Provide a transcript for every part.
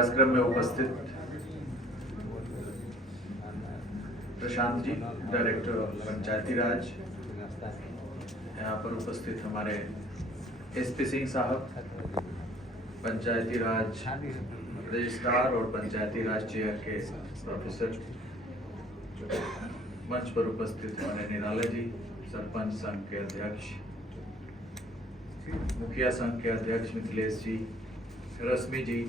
कार्यक्रम में उपस्थित प्रशांत जी, डायरेक्टर पंचायती राज, यहाँ पर उपस्थित हमारे एसपी सिंह साहब, पंचायती राज रजिस्ट्रार और पंचायती राज चेयर के प्रोफेसर, मंच पर उपस्थित हमारे निराला जी, सरपंच संघ के अध्यक्ष, मुखिया संघ के अध्यक्ष मिथिलेश जी, रश्मि जी,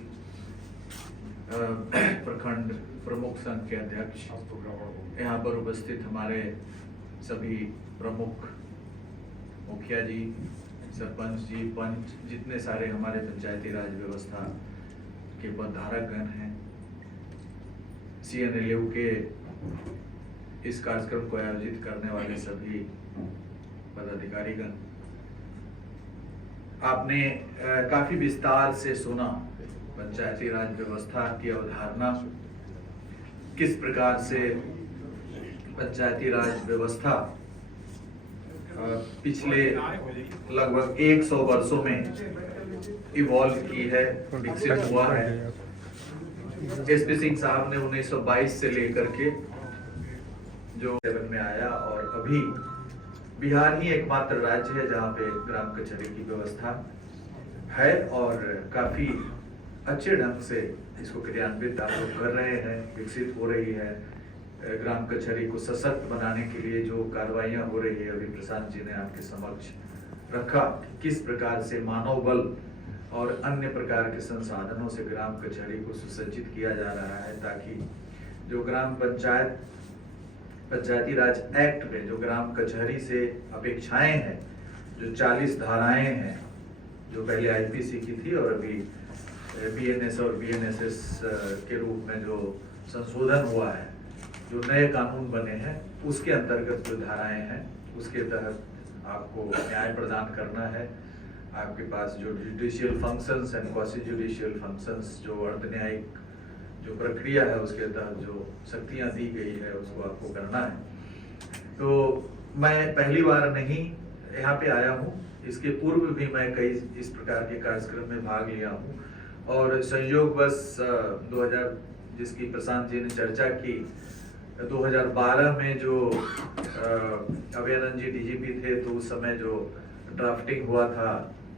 प्रखंड प्रमुख संघ के अध्यक्ष, यहाँ पर उपस्थित हमारे सभी प्रमुख, मुखिया जी, सरपंच जी, पंच, जितने सारे हमारे पंचायती राज व्यवस्था के पदधारकगण हैं, CNLU के इस कार्यक्रम को आयोजित करने वाले सभी पदाधिकारीगण, आपने काफी विस्तार से सुना पंचायती राज व्यवस्था की अवधारणा, किस प्रकार से पंचायती राज व्यवस्था पिछले लगभग 100 वर्षों में इवॉल्व की है, विकसित हुआ है। एसपी सिंह साहब ने 1922 से लेकर के जो 7 में आया और अभी बिहार ही एकमात्र राज्य है जहाँ पे ग्राम कचहरी की व्यवस्था है और काफी अच्छे ढंग से इसको क्रियान्वित आप लोग कर रहे हैं, विकसित हो रही है। ग्राम कचहरी को सशक्त बनाने के लिए जो कार्रवाइयाँ हो रही है, अभी प्रशांत जी ने आपके समक्ष रखा, किस प्रकार से मानव बल और अन्य प्रकार के संसाधनों से ग्राम कचहरी को सुसज्जित किया जा रहा है, ताकि जो ग्राम पंचायती राज एक्ट में जो ग्राम कचहरी से अपेक्षाएं हैं, जो 40 धाराएं हैं, जो पहले IPC की थी और अभी BNS और BNSS के रूप में जो संशोधन हुआ है, जो नए कानून बने हैं, उसके अंतर्गत जो धाराएं हैं, उसके तहत आपको न्याय प्रदान करना है। आपके पास जो judicial functions and quasi judicial functions, जो अर्ध न्यायिक जो प्रक्रिया है, उसके तहत जो शक्तियां दी गई है, उसको आपको करना है। तो मैं पहली बार नहीं यहाँ पे आया हूँ, इसके पूर्व भी मैं कई इस प्रकार के कार्यक्रम में भाग लिया हूँ और संयोगवश 2000 जिसकी प्रशांत जी ने चर्चा की, 2012 में जो अभयानंद जी DGP थे, तो उस समय जो ड्राफ्टिंग हुआ था,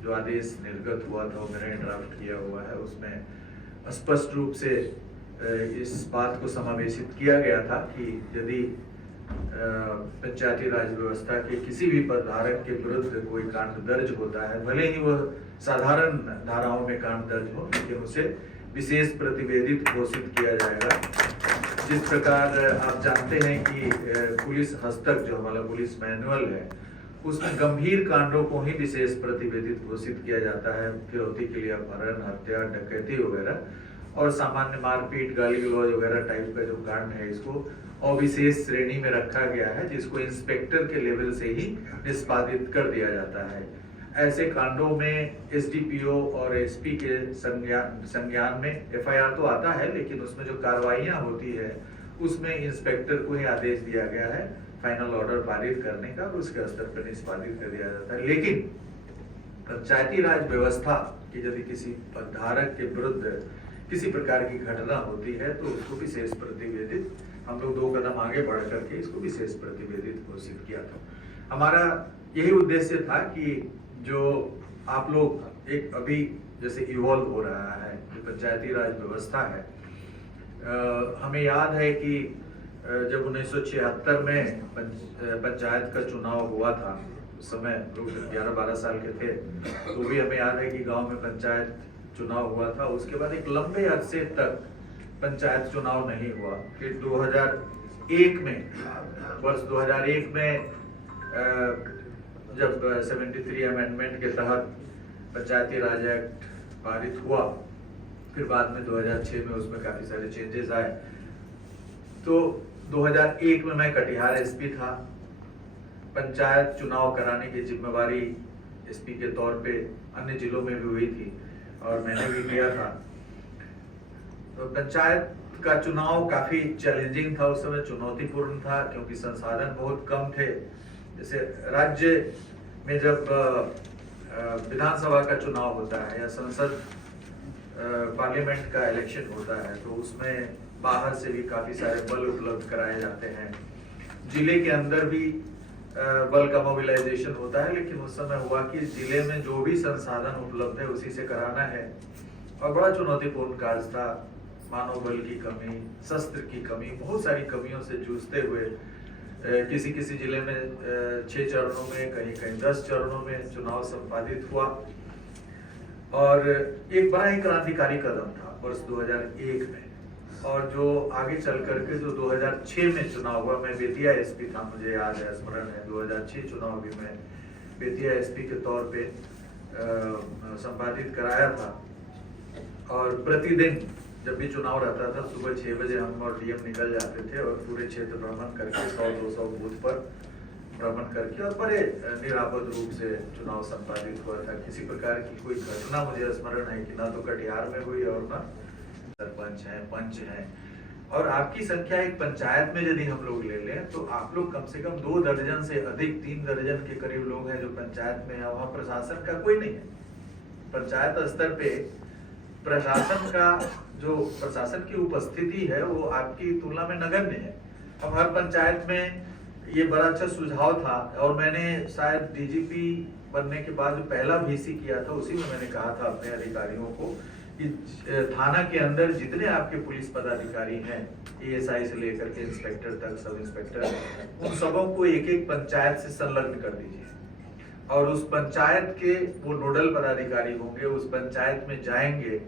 जो आदेश निर्गत हुआ था, वो मैंने ड्राफ्ट किया हुआ है, उसमें स्पष्ट रूप से इस बात को समावेशित किया गया था कि यदि पंचायती राज व्यवस्था के किसी भी पदधारक के विरुद्ध कोई कांड दर्ज होता है, भले ही वह साधारण धाराओं में कांड दर्ज हो, लेकिन उसे विशेष प्रतिवेदित घोषित किया जाएगा। जिस प्रकार आप जानते हैं कि पुलिस हस्तक जो हमारा पुलिस मैनुअल है, उसमें गंभीर कांडों को ही विशेष प्रतिवेदित घोषित किया जाता है, फिरौती के लिए अपहरण, हत्या, डकैती वगैरह, और सामान्य मारपीट, गाली गलौज वगैरह टाइप का जो कांड है, इसको अविशेष श्रेणी में रखा गया है, जिसको इंस्पेक्टर के लेवल से ही निष्पादित कर दिया जाता है। ऐसे कांडों में SDPO और SP के संज्ञान में FIR तो आता है, लेकिन उसमें जो कार्रवाइयाँ होती है, उसमें इंस्पेक्टर को ही आदेश दिया गया है फाइनल ऑर्डर पारित करने का, और उसके स्तर पर निष्पादित कर दिया जाता है। लेकिन पंचायती राज व्यवस्था की यदि किसी पदधारक के विरुद्ध किसी प्रकार की घटना होती है, तो उसको विशेष प्रतिवेदित, हम लोग 2 कदम आगे बढ़ करके इसको विशेष प्रतिवेदित घोषित किया था। हमारा यही उद्देश्य था कि जो आप लोग एक अभी जैसे इवॉल्व हो रहा है जो पंचायती राज व्यवस्था है, हमें याद है कि जब 1976 में पंचायत का चुनाव हुआ था, उस समय लोग 11-12 साल के थे, तो भी हमें याद है कि गांव में पंचायत चुनाव हुआ था। उसके बाद एक लंबे अरसे तक पंचायत चुनाव नहीं हुआ। फिर 2001 में, वर्ष 2001 में जब 73 अमेंडमेंट के तहत पंचायती राज एक्ट पारित हुआ, फिर बाद में 2006 में उसमें काफी सारे चेंजेस आए। तो 2001 में मैं कटिहार SP था। पंचायत चुनाव कराने की जिम्मेवारी SP के तौर पे अन्य जिलों में भी हुई थी और मैंने भी किया था। तो पंचायत का चुनाव काफी चैलेंजिंग था, उस समय चुनौतीपूर्ण था, क्योंकि संसाधन बहुत कम थे। जैसे राज्य में जब विधानसभा का चुनाव होता है या संसद पार्लियामेंट का इलेक्शन होता है तो उसमें बाहर से भी काफी सारे बल उपलब्ध कराए जाते हैं। जिले के अंदर भी बल का मोबिलाइजेशन होता है, लेकिन उस समय हुआ कि जिले में जो भी संसाधन उपलब्ध है उसी से कराना है और बड़ा चुनौतीपूर्ण कार्य था। मानव बल की कमी, शस्त्र की कमी, बहुत सारी कमियों से जूझते हुए किसी किसी जिले में 6 चरणों में, कहीं कहीं 10 चरणों में चुनाव संपादित हुआ और एक बड़ा ही क्रांतिकारी कदम था वर्ष 2001 में। और जो आगे चल करके जो 2006 में चुनाव हुआ, मैं बेतिया एसपी था, मुझे याद है, स्मरण है, 2006 चुनाव भी मैं बेतिया एसपी के तौर पे संपादित कराया था। और प्रतिदिन जब भी चुनाव रहता था सुबह 6 बजे हम और डीएम निकल जाते थे और पूरे क्षेत्र भ्रमण करके 100-200 बूथ पर भ्रमण करके और बड़े निरापद रूप से चुनाव संपादित हुआ था। किसी प्रकार की कोई घटना मुझे स्मरण है कि ना तो कटिहार में हुई और ना सरपंच हैं, पंच हैं। और आपकी संख्या एक पंचायत में यदि हम लोग ले लें तो आप लोग कम से कम 2 दर्जन से अधिक, 3 दर्जन के करीब लोग हैं जो पंचायत में है। वहाँ प्रशासन का कोई नहीं है। पंचायत स्तर पे प्रशासन का जो प्रशासन की उपस्थिति है वो आपकी तुलना में नगण्य है। अब हर पंचायत में ये बड़ा अच्छा सुझाव था और मैंने शायद डीजीपी बनने के बाद जो पहला वीसी किया था उसी में मैंने कहा था अपने अधिकारियों को कि थाना के अंदर जितने आपके पुलिस पदाधिकारी हैं, एएसआई से लेकर के इंस्पेक्टर तक, सब इंस्पेक्टर, उन सबों को एक एक पंचायत से संलग्न कर दीजिए और उस पंचायत के वो नोडल पदाधिकारी होंगे, उस पंचायत में जाएंगे,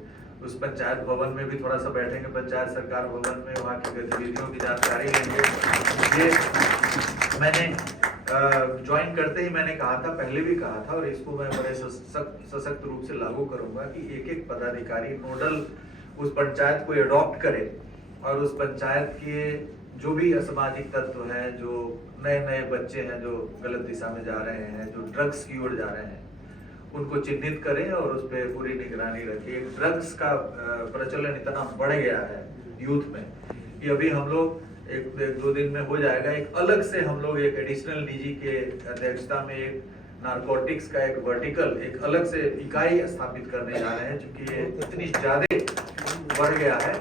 उस पंचायत भवन में भी थोड़ा सा बैठेंगे, पंचायत सरकार भवन में वहाँ की गतिविधियों की जानकारी लेंगे। ये मैंने ज्वाइन करते ही मैंने कहा था, पहले भी कहा था और इसको मैं बड़े सशक्त रूप से लागू करूंगा कि एक एक पदाधिकारी नोडल उस पंचायत को एडॉप्ट करे और उस पंचायत के जो भी असामाजिक तत्व हैं, जो नए नए बच्चे हैं जो गलत दिशा में जा रहे हैं, जो ड्रग्स की ओर जा रहे हैं, उनको चिन्हित करें और उस पर पूरी निगरानी रखें। ड्रग्स का प्रचलन इतना बढ़ गया है यूथ में कि अभी हम लोग एक 2 दिन में हो जाएगा, एक अलग से हम लोग एक एडिशनल डीजी के अध्यक्षता में एक नारकोटिक्स का एक वर्टिकल, एक अलग से इकाई स्थापित करने जा रहे हैं, क्योंकि ये इतनी ज्यादा बढ़ गया है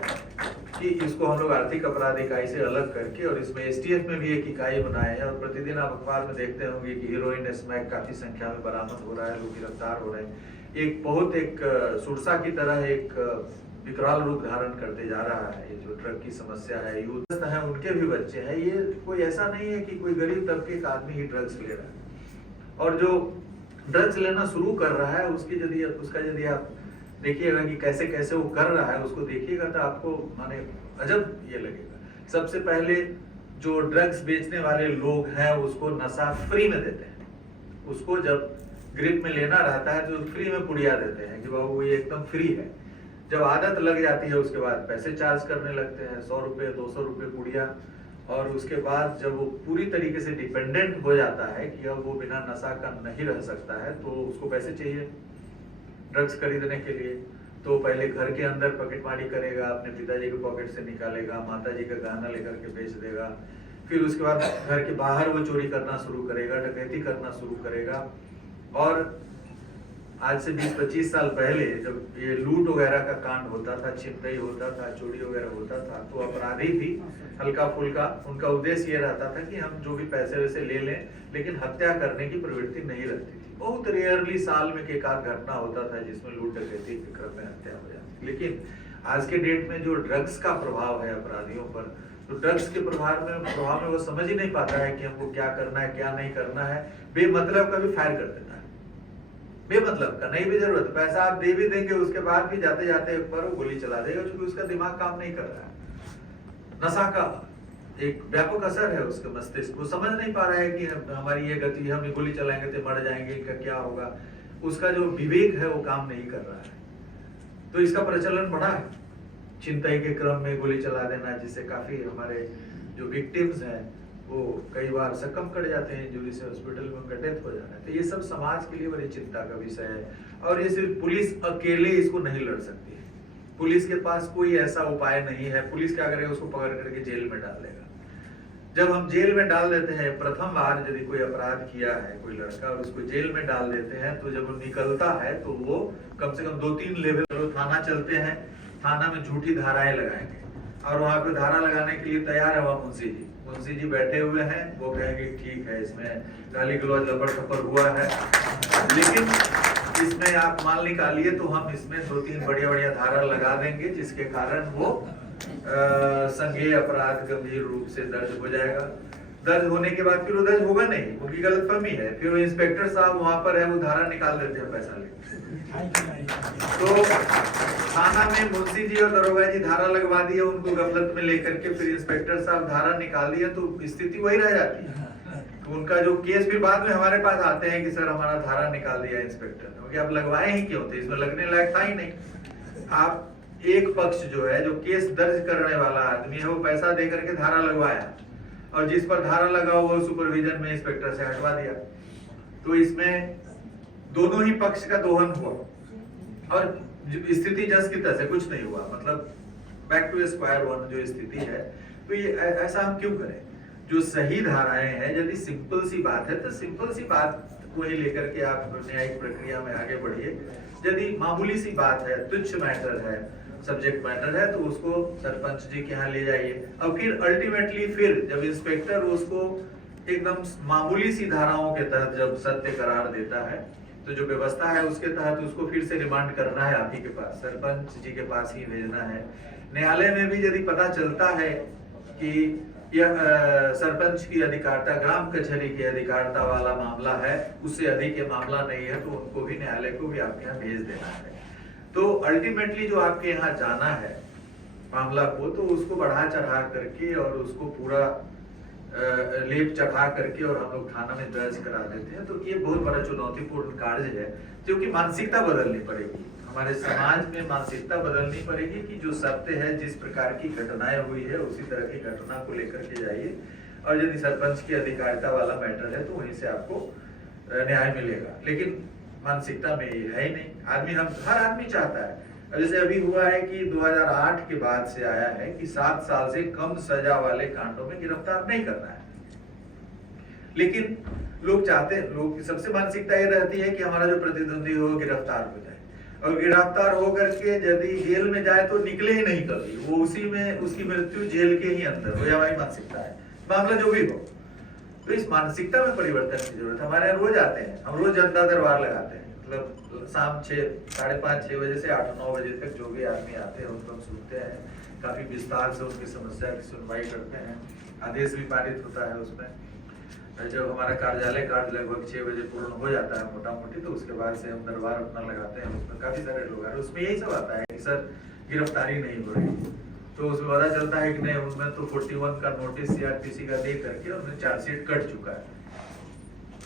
कि इसको हम लोग आर्थिक अपराध इकाई से अलग करके और इसमें एसटीएफ में भी एक इकाई बनाए हैं। और प्रतिदिन आप अखबार में देखते होंगे कि हीरोइन स्मैक काफी संख्या में बरामद हो रहा है, लोग गिरफ्तार हो रहे हैं। एक बहुत एक सुरसा की तरह एक विकराल रूप धारण करते जा रहा है ये जो ड्रग की समस्या है। यूथ है, उनके भी बच्चे हैं, ये कोई ऐसा नहीं है कि कोई गरीब तबके का आदमी ही ड्रग्स ले रहा है। और जो ड्रग्स लेना शुरू कर रहा है उसका यदि आप देखिएगा कि कैसे कैसे वो कर रहा है, उसको देखिएगा तो आपको माने अजब ये लगेगा। सबसे पहले जो ड्रग्स बेचने वाले लोग हैं उसको नशा फ्री में देते हैं। उसको जब ग्रिप में लेना रहता है तो फ्री में पुड़िया देते हैं कि बाबू ये एकदम फ्री है। जब आदत लग जाती है उसके बाद पैसे चार्ज करने लगते हैं, 100 रुपये 200 रुपये पुड़िया। और उसके बाद जब वो पूरी तरीके से डिपेंडेंट हो जाता है कि अब वो बिना नशा का नहीं रह सकता है तो उसको पैसे चाहिए ड्रग्स खरीदने के लिए। तो पहले घर के अंदर पॉकेटमारी करेगा, अपने पिताजी के पॉकेट से निकालेगा, माताजी का गहना लेकर के बेच देगा, फिर उसके बाद घर के बाहर वो चोरी करना शुरू करेगा, डकैती करना शुरू करेगा। और आज से 20-25 साल पहले जब ये लूट वगैरह का कांड होता था, छिनतई होता था, चोरी वगैरह होता था, तो अपराधी भी हल्का फुल्का उनका उद्देश्य ये रहता था कि हम जो भी पैसे वैसे ले लें, लेकिन हत्या करने की प्रवृत्ति नहीं रहती थी। बहुत रेयरली साल में एक आध घटना होता था जिसमें लूट डकैती के क्रम में हत्या हो जाती। लेकिन आज के डेट में जो ड्रग्स का प्रभाव है अपराधियों पर, तो ड्रग्स के प्रभाव में वो समझ ही नहीं पाता है कि हमको क्या करना है क्या नहीं करना है। बेमतलब का भी फायर कर देता है, बेमतलब का, नहीं भी जरूरत, पैसा आप दे भी देंगे उसके बाद भी जाते जाते एक बार वो गोली चला देगा, क्योंकि उसका दिमाग काम नहीं कर रहा है। नशा का एक व्यापक असर है उसके मस्तिष्क, वो समझ नहीं पा रहा है कि हमारी ये गति, हम गोली चलाएंगे तो मर जाएंगे, इनका क्या होगा। उसका जो विवेक है वो काम नहीं कर रहा है। तो इसका प्रचलन बढ़ा है, छिनतई के क्रम में गोली चला देना, जिससे काफी हमारे जो विक्टिम्स हैं वो कई बार सकम कर जाते हैं, इंजरी से हॉस्पिटल में उनका डेथ हो जाना है। तो ये सब समाज के लिए बड़ी चिंता का विषय है और ये सिर्फ पुलिस अकेले इसको नहीं लड़ सकती है। पुलिस के पास कोई ऐसा उपाय नहीं है, पुलिस क्या करेगा, उसको पकड़ करके जेल में डाल देगा। जब हम जेल में डाल देते हैं प्रथम बार यदि कोई अपराध किया है कोई लड़का और उसको जेल में डाल देते हैं, तो जब वो निकलता है तो वो कम से कम 2-3 लेवल थाना चलते हैं, थाना में झूठी धाराएं लगाएंगे और वहां पे धारा लगाने के लिए तैयार है वह मुंशी जी बैठे हुए हैं। वो कहेंगे ठीक है इसमें गाली गलौज लपड़ थप्पड़ हुआ है, लेकिन इसमें आप माल निकालिए तो हम इसमें 2-3 बढ़िया धारा लगा देंगे, जिसके कारण वो संज्ञेय अपराध गंभीर रूप से दर्ज हो जाएगा। दर्ज होने के बाद फिर वो दर्ज होगा नहीं, उनकी गलतफहमी है, फिर वो इंस्पेक्टर साहब वहां पर है, वो धारा निकाल देते हैं पैसा लेके। तो थाना में मुंशी जी और दरोगा जी धारा लगवा दिए उनको गफलत में लेकर के, फिर इंस्पेक्टर साहब धारा निकाल दिए, तो स्थिति वही रह जाती है। तो उनका जो केस फिर बाद में हमारे पास आते हैं कि सर हमारा धारा निकाल दिया इंस्पेक्टर ने, क्योंकि आप लगवाए ही क्यों थे, इसमें लगने लायक था ही नहीं। आप एक पक्ष जो है, जो केस दर्ज करने वाला आदमी है, वो पैसा दे करके धारा लगवाया और जिस पर धारा लगा वो सुपरविजन में इंस्पेक्टर से हटवा दिया। तो इसमें दोनों ही पक्ष का दोहन हुआ और स्थिति जस की तस है, कुछ नहीं हुआ, मतलब बैक टू स्क्वायर वन जो स्थिति है। तो ये ऐसा हम क्यों करें? जो सही धाराएं हैं, यदि सिंपल सी बात है तो सिंपल सी बात को ही लेकर के आप न्यायिक प्रक्रिया में आगे बढ़िए। यदि मामूली सी बात है, तुच्छ मैटर है, सब्जेक्ट मैटर है, तो उसको सरपंच जी के यहाँ ले जाइए और फिर अल्टीमेटली फिर जब इंस्पेक्टर उसको एकदम मामूली सी धाराओं के तहत जब सत्य करार देता है, तो जो व्यवस्था है उसके तहत उसको फिर से रिमांड करना है आप ही के पास, सरपंच जी के पास ही भेजना है। न्यायालय में भी यदि पता चलता है कि यह सरपंच की अधिकारिता ग्राम कचहरी की अधिकारिता वाला मामला है, उससे अधिक ये मामला नहीं है, तो उनको भी न्यायालय को भी आपके यहाँ भेज देना है। तो अल्टीमेटली जो आपके यहाँ जाना है मामला को, तो उसको बढ़ा चढ़ा करके और उसको पूरा लेप चढ़ा करके और हम लोग थाना में दर्ज करा देते हैं। तो ये बहुत बड़ा चुनौतीपूर्ण कार्य है, क्योंकि मानसिकता बदलनी पड़ेगी, हमारे समाज में मानसिकता बदलनी पड़ेगी कि जो सत्य है, जिस प्रकार की घटनाएं हुई है उसी तरह की घटना को लेकर के जाइए, और यदि सरपंच की अधिकारिता वाला मैटर है तो वहीं से आपको न्याय मिलेगा। लेकिन मानसिकता में ये है ही नहीं। हर आदमी चाहता है, जैसे अभी हुआ है कि 2008 के बाद से आया है कि 7 साल से कम सजा वाले कांडों में गिरफ्तार नहीं करना है, लेकिन लोग चाहते हैं, लोग की सबसे मानसिकता ये रहती है कि हमारा जो प्रतिद्वंदी हो गिरफ्तार हो जाए, और गिरफ्तार होकर के यदि जेल में जाए तो निकले ही नहीं कभी, वो उसी में उसकी मृत्यु जेल के ही अंदर हो, हमारी मानसिकता है, मामला जो भी हो। तो इस मानसिकता में परिवर्तन की जरूरत है। हमारे यहाँ रोज आते हैं, हम रोज जनता दरबार लगाते हैं, मतलब शाम 5:30-6 बजे से 8-9 बजे तक जो भी आदमी आते हैं उनको हम सुनते हैं, काफी विस्तार से उनकी समस्या की सुनवाई करते हैं, आदेश भी पारित होता है उसमें। जब हमारा कार्यालय कार्य लगभग 6 बजे पूर्ण हो जाता है मोटा मोटी, तो उसके बाद से हम दरबार अपना लगाते हैं, उसमें काफी सारे लोग हैं, उसमें यही सब आता है कि सर गिरफ्तारी नहीं हो रही, तो उसमें पता चलता है कि नहीं, उनमें तो 41 का नोटिस सीआरपीसी का दे करके उन्हें चार्जशीट कट चुका है।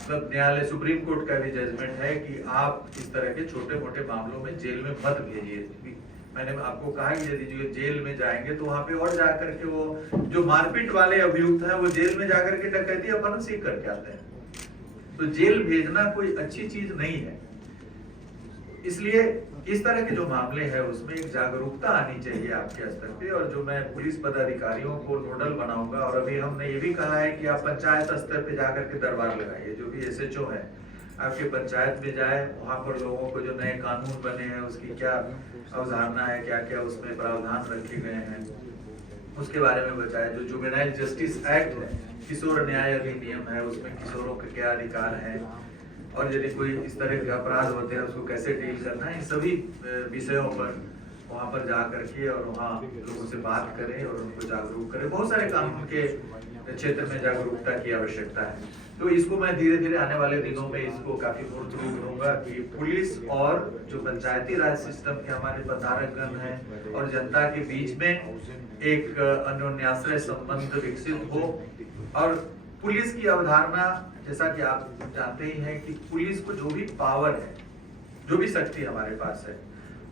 मतलब न्यायालय सुप्रीम कोर्ट का भी जजमेंट है कि आप इस तरह के छोटे मोटे मामलों में जेल में मत भेजिए। मैंने आपको कहा कि यदि जो जेल में जाएंगे तो वहां पे और जाकर के वो जो मारपीट वाले अभियुक्त हैं वो जेल में जाकर के डकैती अपहरण सीख करके आते हैं। तो जेल भेजना कोई अच्छी चीज नहीं है। इसलिए इस तरह के जो मामले हैं उसमें एक जागरूकता आनी चाहिए आपके स्तर पे, और जो मैं पुलिस पदाधिकारियों को नोडल बनाऊंगा, और अभी हमने ये भी कहा है कि आप पंचायत स्तर पे जाकर के दरबार लगाइए, जो भी एसएचओ है आपके पंचायत में जाए, वहां पर लोगों को जो नए कानून बने हैं उसकी क्या अवधारणा है, क्या क्या उसमें प्रावधान रखे गए हैं उसके बारे में बताए। जो जुवेनाइल जस्टिस एक्ट है, किशोर न्याय अधिनियम है, उसमें किशोरों के क्या अधिकार है, और यदि कोई इस तरह के अपराध होते हैं उसको कैसे डील करना है, इन सभी विषयों पर वहां पर जा करके और वहाँ लोगों से बात करें और उनको जागरूक करें। बहुत सारे कानून के क्षेत्र में जागरूकता की आवश्यकता है। तो इसको मैं धीरे धीरे आने वाले दिनों में इसको काफी मूर्त रूप दूंगा कि पुलिस और जो पंचायती राज सिस्टम के हमारे प्रधारकगण हैं और जनता के बीच में एक अन्योन्याश्रय संबंध विकसित हो। और पुलिस की अवधारणा, जैसा कि आप जानते ही हैं कि पुलिस को जो भी पावर है, जो भी शक्ति हमारे पास है,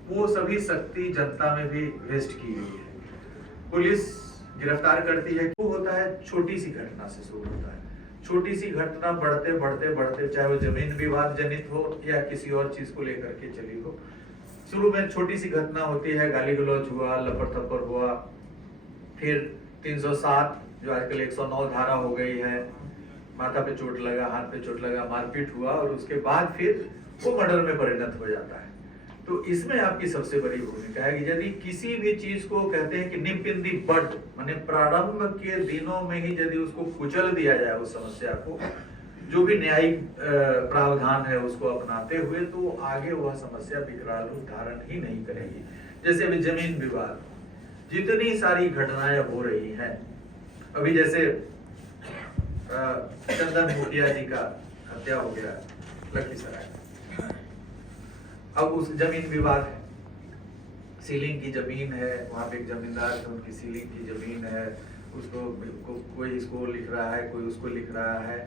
वो सभी शक्ति जनता में भी वेस्ट की गई है। पुलिस गिरफ्तार करती है, वो होता है छोटी सी घटना से शुरू होता है। छोटी सी घटना बढ़ते बढ़ते बढ़ते, चाहे वो जमीन विवाद जनित हो या किसी और चीज को लेकर के चली हो, शुरू में छोटी सी घटना होती है, गाली गलौज हुआ, लपड़ थप्पड़ हुआ, फिर 307 जो आजकल 109 धारा हो गई है, माथा पे चोट लगा, हाथ पे चोट लगा, मारपीट हुआ और उसके बाद फिर वो मर्डर में परिणत हो जाता है। तो इसमें आपकी सबसे बड़ी भूमिका है कि यदि किसी भी चीज को कहते हैं कि निप इन दी बड, माने प्रारंभ के दिनों में ही यदि उसको कुचल दिया जाए उस समस्या को, जो भी न्यायिक प्रावधान है उसको अपनाते हुए, तो आगे वह समस्या विकराल रूप धारण ही नहीं करेगी। जैसे अभी जमीन विवाद, जितनी सारी घटनाएं हो रही हैं, अभी जैसे चंदन मुखिया जी का हत्या हो गया लखीसराय, अब उस जमीन विवाद है, सीलिंग की जमीन है, वहां पे एक जमींदार है, उनकी सीलिंग की जमीन है, उसको कोई इसको लिख रहा है, कोई उसको लिख रहा है,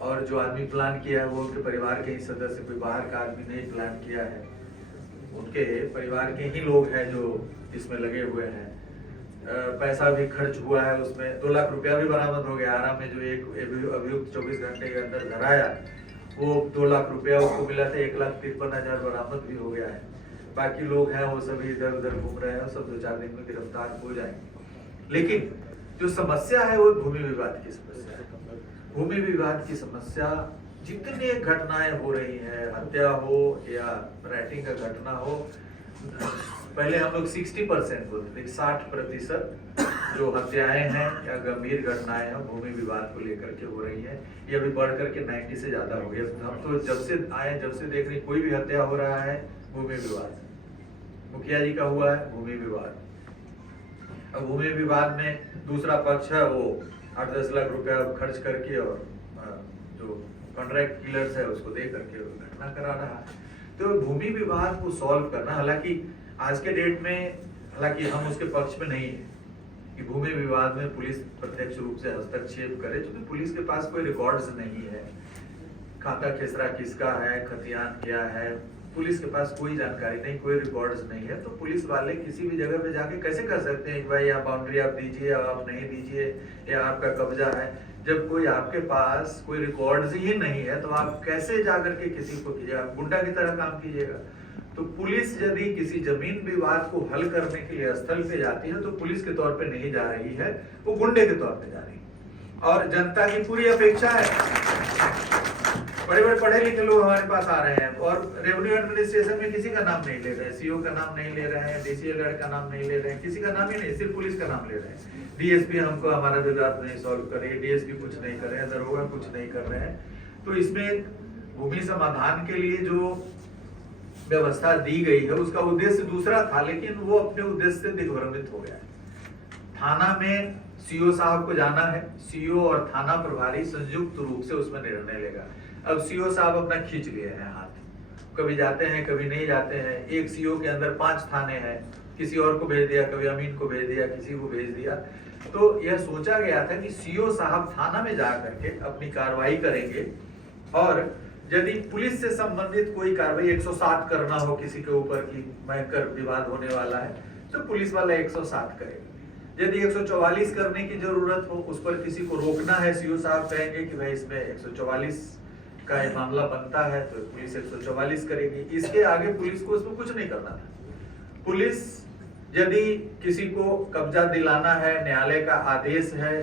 और जो आदमी प्लान किया है वो उनके परिवार के ही सदस्य, कोई बाहर का आदमी नहीं प्लान किया है, उनके परिवार के ही लोग हैं जो इसमें लगे हुए हैं। पैसा भी खर्च हुआ है, उसमें 2 लाख रुपया भी बरामद हो गया। आरा में जो एक अभियुक्त 24 घंटे के अंदर धराया, वो 2 लाख रुपया उसको मिला था, 1,53,000 बरामद भी हो गया है। बाकी लोग हैं वो सभी इधर उधर घूम रहे हैं, सब 2-4 दिन में गिरफ्तार हो जाएंगे। लेकिन जो समस्या है वो भूमि विवाद की समस्या है। भूमि विवाद की समस्या, जितनी घटनाएं हो रही हैं, हत्या हो या राइटिंग का घटना हो, पहले हम लोग 60% बोलते थे, 60% जो हत्याएं हैं या गंभीर घटनाएं हैं भूमि विवाद को लेकर के हो रही है, ये अभी बढ़ करके 90 से ज्यादा हो गया। हम तो जब से आए, जब से देख रहे, कोई भी हत्या हो रहा है भूमि विवाद, मुखिया जी का हुआ है भूमि विवाद। अब भूमि विवाद में दूसरा पक्ष है वो 8-10 लाख रुपया खर्च करके और जो कॉन्ट्रैक्ट किलर्स है उसको दे करके घटना करा रहा है। तो भूमि विवाद को सॉल्व करना, हालांकि आज के डेट में, हालांकि हम उसके पक्ष में नहीं है कि भूमि विवाद में पुलिस प्रत्यक्ष रूप से हस्तक्षेप करे, क्योंकि पुलिस के पास कोई रिकॉर्ड्स नहीं है, खाता खेसरा किसका है, खतियान क्या है, पुलिस के पास कोई जानकारी नहीं, कोई रिकॉर्ड्स नहीं है। तो पुलिस वाले किसी भी जगह पे जाके कैसे कर सकते हैं कि भाई यहाँ बाउंड्री आप दीजिए या आप नहीं दीजिए या आपका कब्जा है, जब कोई आपके पास कोई रिकॉर्ड्स ही नहीं है, तो आप कैसे जाकर के किसी को कीजिएगा, गुंडा की तरह काम कीजिएगा। तो पुलिस यदि किसी जमीन विवाद को हल करने के लिए स्थल पे जाती है, तो पुलिस के तौर पे नहीं जा रही है, वो गुंडे के तौर पे जा रही है। और जनता की पूरी अपेक्षा है, बड़े बड़े पढ़े लिखे लोग हमारे पास आ रहे हैं और रेवेन्यू एडमिनिस्ट्रेशन में किसी का नाम नहीं ले रहे हैं, सीओ का नाम नहीं ले रहे हैं, डीसीएल का नाम नहीं ले रहे हैं, किसी का नाम ही नहीं, सिर्फ पुलिस का नाम ले रहे हैं। डीएसपी हमको हमारा विवाद नहीं सॉल्व करे, डीएसपी कुछ नहीं कर रहे हैं, दरोगा कुछ नहीं कर रहे हैं। तो इसमें भूमि समाधान के लिए जो व्यवस्था दी गई है उसका उद्देश्य दूसरा था, लेकिन वो अपने उद्देश्य से दिग्भ्रमित हो गया है। थाना में सीओ साहब को जाना है, सीओ और थाना प्रभारी संयुक्त रूप से उसमें निर्णय लेगा। अब सीओ साहब अपना खींच लिए हैं हाथ, कभी जाते हैं कभी नहीं जाते हैं। एक सीओ के अंदर 5 थाने हैं, किसी और को भेज दिया, कभी अमीन को भेज दिया, किसी को भेज दिया। तो यह सोचा गया था कि सीओ साहब थाना में जा करके अपनी कार्रवाई करेंगे, और यदि पुलिस से संबंधित कोई कार्रवाई 107 करना हो किसी के ऊपर की भयंकर विवाद होने वाला है, तो पुलिस वाला 107 करेगा। यदि 144 करने की जरूरत हो, उस पर किसी को रोकना है, सीओ साहब कहेंगे कि भाई इसमें 144 का ये मामला बनता है, तो पुलिस 144 करेगी। इसके आगे पुलिस को उसमें कुछ नहीं करना था। पुलिस यदि किसी को कब्जा दिलाना है, न्यायालय का आदेश है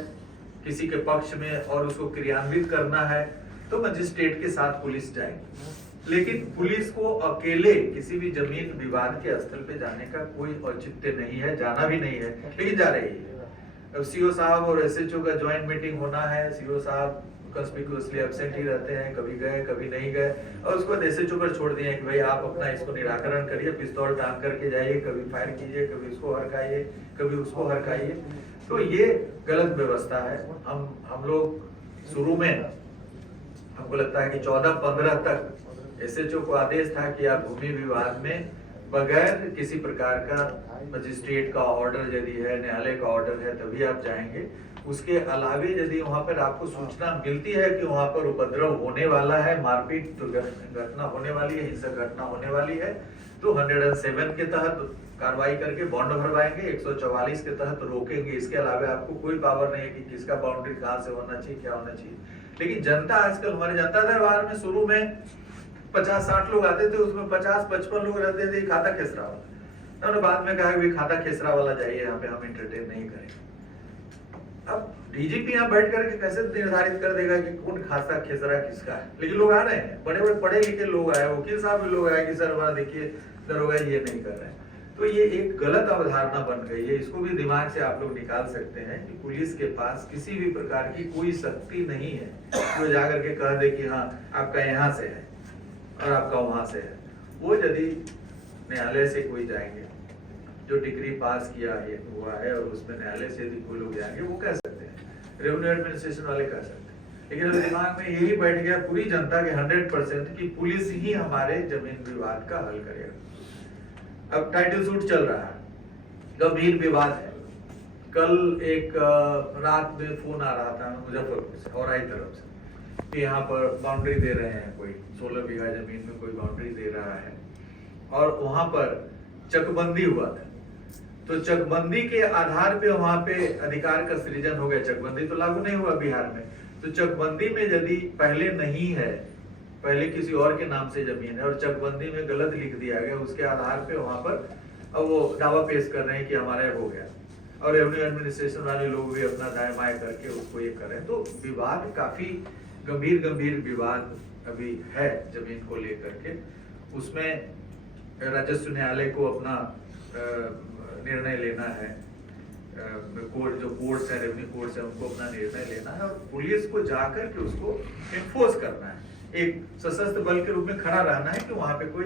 किसी के पक्ष में और उसको क्रियान्वित करना है, तो मजिस्ट्रेट के साथ पुलिस जाएगी। लेकिन पुलिस को अकेले किसी भी जमीन विवाद के स्थल पे जाने का कोई औचित्य नहीं है, जाना भी नहीं है, लेकिन जा रही है। अब सीओ साहब और एसएचओ का ज्वाइंट मीटिंग होना है, सीओ साहब कंस्पिक्यूअसली एब्सेंट ही रहते हैं, कभी गए कभी नहीं गए, और उसको बाद एसएचओ पर छोड़ दिए कि भाई आप अपना इसको निराकरण करिए, पिस्तौल टांग करके जाइए, कभी फायर कीजिए, कभी उसको हरकाइए, कभी उसको हरकाइए। तो ये गलत व्यवस्था है। हम लोग शुरू में हमको लगता है कि 14-15 तक एसएचओ को आदेश था कि आप भूमि विवाद में बगैर किसी प्रकार का मजिस्ट्रेट का ऑर्डर यदि है, न्यायालय का ऑर्डर है, तभी आप जाएंगे। उसके अलावे यदि वहां पर आपको सूचना मिलती है कि वहां पर उपद्रव होने वाला है, मारपीट घटना होने वाली है, हिंसक घटना होने वाली है, तो 107 के तहत कार्रवाई करके बॉन्ड भरवाएंगे, 144 के तहत रोकेंगे। इसके अलावा आपको कोई पावर नहीं है कि किसका बाउंड्री कहाँ से होना चाहिए, क्या होना चाहिए। लेकिन जनता आजकल, हमारे जनता दरबार में शुरू में 50-60 लोग आते थे, उसमें 50-55 लोग रहते थे खाता खेसरा वाला। उन्होंने बाद में कहा कि खाता खेसरा वाला जाइए, यहाँ पे हम एंटरटेन नहीं करेंगे। अब डीजीपी यहाँ बैठ करके कैसे निर्धारित कर देगा कि कौन खासा खेसरा किसका है? लेकिन लोग आ रहे हैं, बड़े बड़े पढ़े लिखे लोग आए, वकील साहब भी लोग आए कि सर वहां देखिए दरोगा ये नहीं कर रहे हैं। तो ये एक गलत अवधारणा बन गई है, इसको भी दिमाग से आप लोग निकाल सकते हैं कि पुलिस के पास किसी भी प्रकार की कोई शक्ति नहीं है जो जाकर के कह दे कि हाँ आपका यहाँ से है और आपका वहां से है। वो यदि न्यायालय से कोई जाएंगे जो डिग्री पास किया है हुआ है और उसमें न्यायालय से यदि कोई लोग जाएंगे वो कह सकते हैं, रेवेन्यू एडमिनिस्ट्रेशन वाले कह सकते हैं। लेकिन अगर दिमाग में यही बैठ गया पूरी जनता के 100% कि पुलिस ही हमारे जमीन विवाद का हल करेगा। अब टाइटल सूट चल रहा है, गंभीर विवाद है। कल एक रात में फोन आ रहा था मुजफ्फरपुर से और आई तरफ से कि यहाँ पर बाउंड्री दे रहे हैं, कोई 16 बीघा जमीन में कोई बाउंड्री दे रहा है और वहां पर चकबंदी हुआ था। तो चकबंदी के आधार पे वहां पे अधिकार का सृजन हो गया। चकबंदी तो लागू नहीं हुआ बिहार में, तो चकबंदी में यदि पहले नहीं है, पहले किसी और के नाम से जमीन है और चकबंदी में गलत लिख दिया गया, उसके आधार पे वहां पर अब वो दावा पेश कर रहे हैं कि हमारा हो गया और रेवेन्यू एडमिनिस्ट्रेशन वाले लोग भी अपना दाएं बाएं करके उसको ये कर रहे हैं। तो विवाद काफी गंभीर विवाद अभी है जमीन को लेकर के। उसमें राजस्व न्यायालय को अपना निर्णय लेना है, कोर्ट जो कोर्ट्स है, रेवेन्यू कोर्ट्स है, उनको अपना निर्णय लेना है और पुलिस को जाकर के उसको एनफोर्स करना है, एक सशस्त्र बल के रूप में खड़ा रहना है कि वहां पे कोई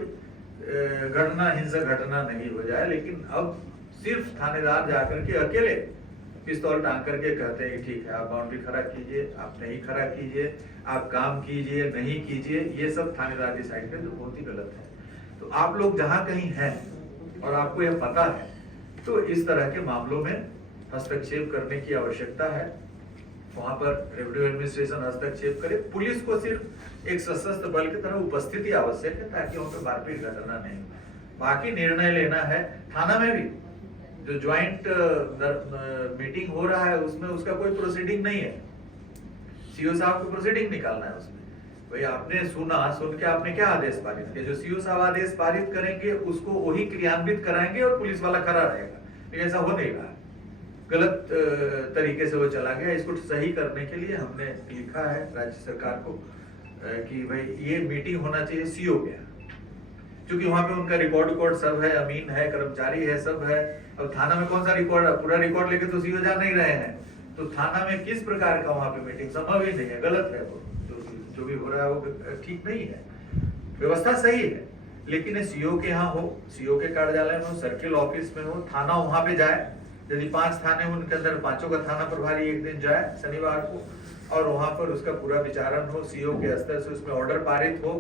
घटना, हिंसक घटना नहीं हो जाए। लेकिन अब सिर्फ थानेदार जाकर के अकेले पिस्तौल टांग करके कहते हैं कि ठीक है आप बाउंड्री खड़ा कीजिए, आप नहीं खड़ा कीजिए, आप काम कीजिए, नहीं कीजिए, ये सब थानेदार डिसाइड करें, जो बहुत ही गलत है। तो आप लोग जहां कहीं हैं और आपको यह पता है तो इस तरह के मामलों में हस्तक्षेप करने की आवश्यकता है। वहां पर रेवेन्यू एडमिनिस्ट्रेशन हस्तक्षेप करे, पुलिस को सिर्फ एक सशस्त्र बल की तरह उपस्थिति आवश्यक है ताकि वहां पे मारपीट घटना नहीं हो। बाकी निर्णय लेना है थाना में भी, जो ज्वाइंट मीटिंग हो रहा है उसमें उसका कोई प्रोसीडिंग नहीं है, सीओ साहब को प्रोसीडिंग निकालना है उसमें। भाई आपने सुन के आपने क्या आदेश पारित किया, जो सीओ साहब आदेश पारित करेंगे उसको वही क्रियान्वित कराएंगे और पुलिस वाला खड़ा रहेगा। लेकिन ऐसा हो नहीं रहा, गलत तरीके से वो चला गया। इसको सही करने के लिए हमने लिखा है राज्य सरकार को कि भाई ये मीटिंग होना चाहिए सीओ के, क्योंकि वहां पे उनका रिकॉर्ड सब है, अमीन है, कर्मचारी है, सब है। अब थाना में कौन सा रिकॉर्ड, पूरा रिकॉर्ड लेके तो सीओ जा नहीं रहे हैं, तो थाना में किस प्रकार का वहां पे मीटिंग संभव ही नहीं है, गलत है वो। जो भी हो रहा है वो ठीक नहीं है, व्यवस्था सही है, लेकिन सीओ के यहाँ हो, सीओ के कार्यालय में हो, सर्किल ऑफिस में हो, थाना वहां पे जाए। यदि 5 थाने उनके अंदर 5 का थाना प्रभारी एक दिन जाए शनिवार को और वहां पर उसका पूरा विचारण हो, सीओ के स्तर से उसमें ऑर्डर पारित हो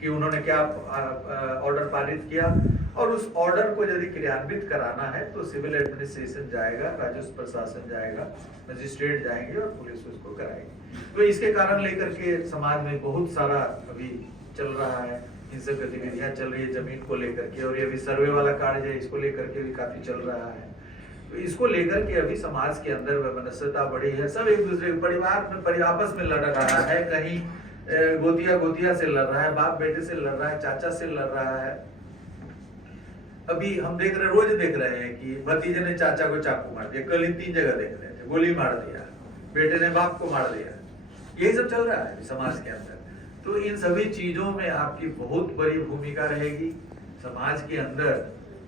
कि उन्होंने क्या ऑर्डर पारित किया, और उस ऑर्डर को यदि क्रियान्वित कराना है तो सिविल एडमिनिस्ट्रेशन जाएगा, राजस्व प्रशासन जाएगा, मजिस्ट्रेट जाएंगे और पुलिस उसको कराएगी। तो इसके कारण लेकर के समाज में बहुत सारा अभी चल रहा है, हिंसक गतिविधियां चल रही है जमीन को लेकर के, और ये अभी सर्वे वाला कार्य है इसको लेकर के भी काफी चल रहा है। तो इसको लेकर के अभी समाज के अंदर वैमनस्यता बढ़ी है, सब एक दूसरे परिवार में आपस में लड़ रहा है, कहीं गोतिया से लड़ रहा है, बाप बेटे से लड़ रहा है, चाचा से लड़ रहा है। अभी हम देख रहे, रोज देख रहे हैं कि भतीजे ने चाचा को चाकू मार दिया, कल ही 3 जगह देख रहे थे, गोली मार दिया, बेटे ने बाप को मार दिया, यही सब चल रहा है समाज के अंदर। तो इन सभी चीजों में आपकी बहुत बड़ी भूमिका रहेगी। समाज के अंदर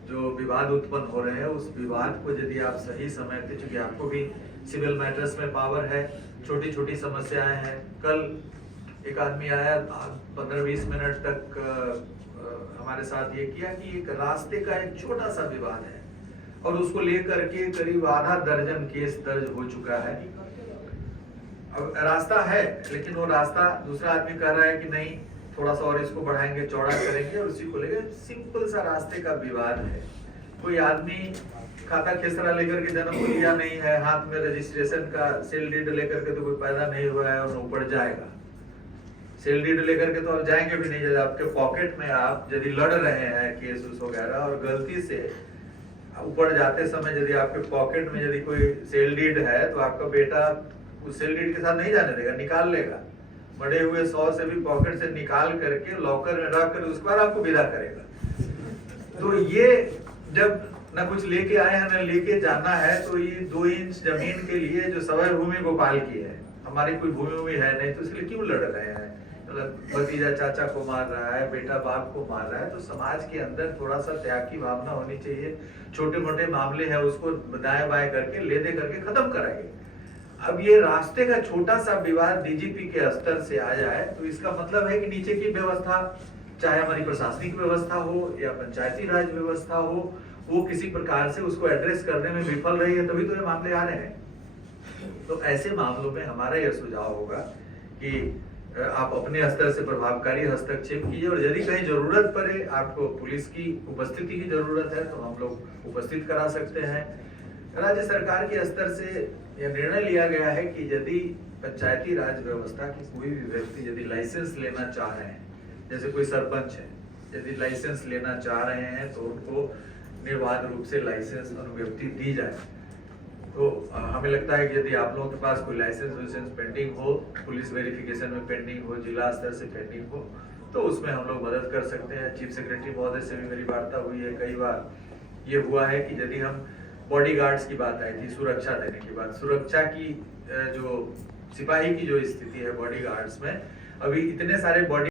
जो विवाद उत्पन्न हो रहे हैं उस विवाद को यदि आप सही समय पे, चूंकि आपको भी सिविल मैटर्स में पावर है, छोटी छोटी समस्याएं हैं। कल एक आदमी आया 15-20 मिनट तक हमारे साथ ये किया कि एक रास्ते का एक छोटा सा विवाद है और उसको लेकर के करीब आधा दर्जन केस दर्ज हो चुका है। अब रास्ता है लेकिन वो रास्ता दूसरा आदमी कह रहा है कि नहीं थोड़ा सा और इसको बढ़ाएंगे, चौड़ा करेंगे, और उसी को लेकर सिंपल सा रास्ते का विवाद है। कोई आदमी खाता खेसरा लेकर के जन्म लिया नहीं है, हाथ में रजिस्ट्रेशन का सेल डीड लेकर के तो कोई पैदा नहीं हुआ है और ऊपर जाएगा। सेल डीड लेकर के तो आप जाएंगे भी नहीं, जब आपके पॉकेट में आप यदि लड़ रहे हैं केस उस वगैरह और गलती से ऊपर जाते समय यदि आपके पॉकेट में यदि कोई सेल डीड है तो आपका बेटा उस सेल डीड के साथ नहीं जाने देगा, निकाल लेगा, बड़े हुए 100 से भी पॉकेट से निकाल करके लॉकर में रख कर उसके बाद आपको विदा करेगा। तो ये जब ना कुछ लेके आए हैं ना लेके जाना है। तो ये 2 इंच जमीन के लिए जो सवै भूमि गोपाल की है, हमारी कोई भूमि है नहीं, तो इसलिए क्यों लड़ रहे हैं? मतलब भतीजा चाचा को मार रहा है, बेटा बाप को मार रहा है। तो समाज के अंदर थोड़ा सा त्याग की भावना होनी चाहिए। छोटे मोटे मामले हैं उसको दाएं बाएं करके ले दे करके खत्म कराएंगे। अब ये रास्ते का छोटा सा विवाद डीजीपी के स्तर से आ जाए तो इसका मतलब है कि नीचे की व्यवस्था, चाहे हमारी प्रशासनिक व्यवस्था हो या पंचायती राज व्यवस्था हो, वो किसी प्रकार से उसको एड्रेस करने में विफल रही है, तभी तो ये मामले आ रहे हैं। तो ऐसे मामलों में हमारा यह सुझाव होगा कि आप अपने स्तर से प्रभावकारी हस्तक्षेप कीजिए, और यदि कहीं जरूरत पड़े, आपको पुलिस की उपस्थिति की जरूरत है, तो हम लोग उपस्थित करा सकते हैं। राज्य सरकार के स्तर से यह निर्णय लिया गया है कि यदि पंचायती राज व्यवस्था की कोई भी व्यक्ति यदि लाइसेंस लेना चाह रहे हैं, जैसे कोई सरपंच है, यदि लाइसेंस लेना चाह रहे हैं, तो उनको निर्बाध रूप से लाइसेंस अनुज्ञप्ति दी जाए। तो हमें लगता है कि यदि आप लोगों के पास कोई लाइसेंस पेंडिंग हो, पुलिस वेरिफिकेशन में पेंडिंग हो, जिला स्तर से पेंडिंग हो, तो उसमें हम लोग मदद कर सकते हैं। चीफ सेक्रेटरी महोदय से भी मेरी वार्ता हुई है। कई बार ये हुआ है कि यदि हम बॉडीगार्ड्स की बात आई थी, सुरक्षा देने की बात, सुरक्षा की जो सिपाही की जो स्थिति है बॉडीगार्ड्स में, अभी इतने सारे बॉडी